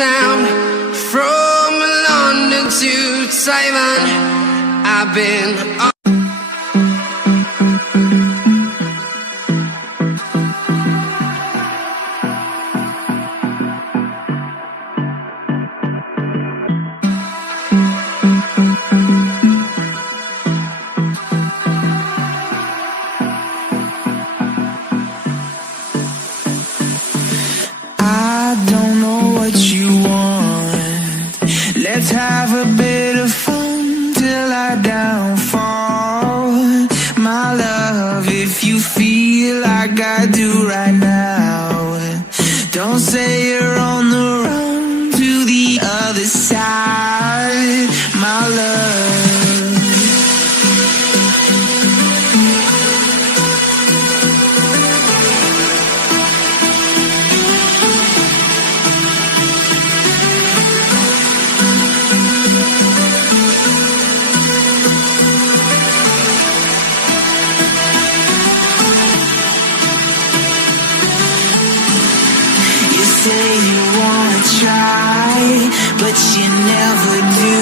town, from London to Taiwan. I've been Let's have a bit of fun till I downfall. My love, if you feel like I do right now, don't say you're on the run to the other side, my love. Say you wanna try, but you never do.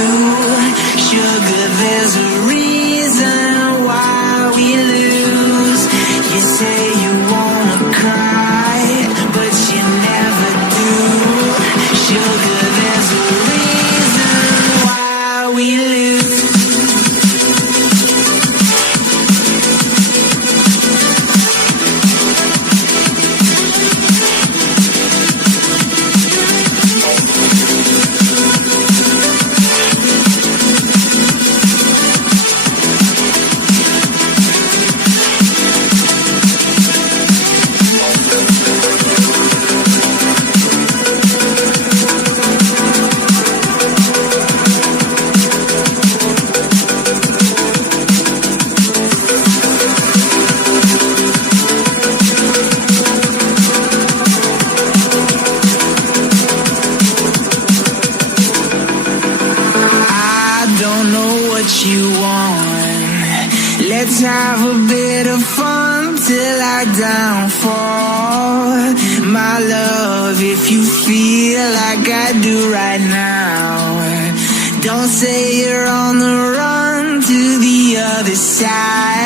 Sugar, there's a reason why we lose. You say you wanna cry, but you never do. Sugar, there's a reason why we lose. You want. Let's have a bit of fun till I downfall. My love, if you feel like I do right now, don't say you're on the run to the other side.